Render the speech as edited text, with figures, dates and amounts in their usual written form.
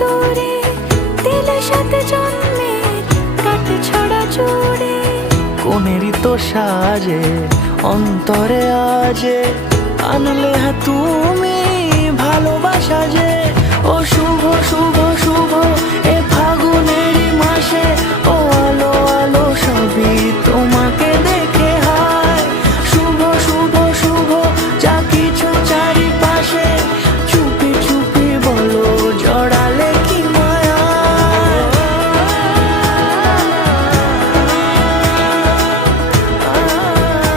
দূরে দিলে সাথে জন্মের কাট ছড়া জুড়ে। কোনেরই তো সাজে অন্তরে আজে আনলে হ্যাঁ তুমি ভালোবাসা যে। ও শুভ শুভ শুভ এ